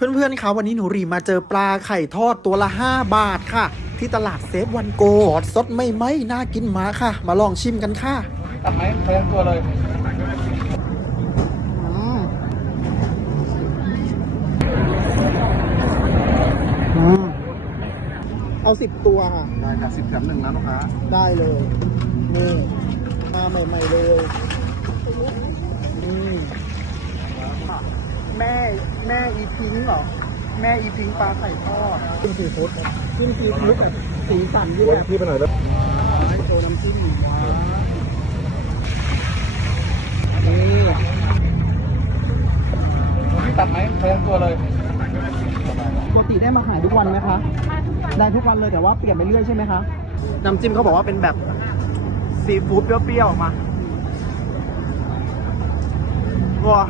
เพื่อนๆคะวันนี้หนูรีมาเจอปลาไข่ทอดตัวละ 5 บาทค่ะ ที่ตลาดเซฟวันโกทอดสดไม่ไหมน่ากินหมาค่ะ มาลองชิมกันค่ะตัดไหมไปทั้งตัวเลยอืมอืมเอาสิบตัวค่ะ ได้ค่ะสิบแถมหนึ่งนะลูกค้าได้เลย นี่มาใหม่ ๆ เลยนี่ แม่แม่อีพิงค์เหรอ แม่อีพิงค์ปลาไข่ทอดจิ้มซีฟู้ดจิ้มซีฟู้ดแบบสีสันที่แบบพี่ไปหน่อยแล้วให้โชว์น้ำจิ้มว้าวนี่พี่ตัดไหมไปทั้งตัวเลยปกติได้มาขายทุกวันไหมคะ ได้ทุกวันเลยแต่ว่าเปลี่ยนไปเรื่อยใช่ไหมคะ น้ำจิ้มเขาบอกว่าเป็นแบบซีฟู้ดเปรี้ยวๆออกมาว้า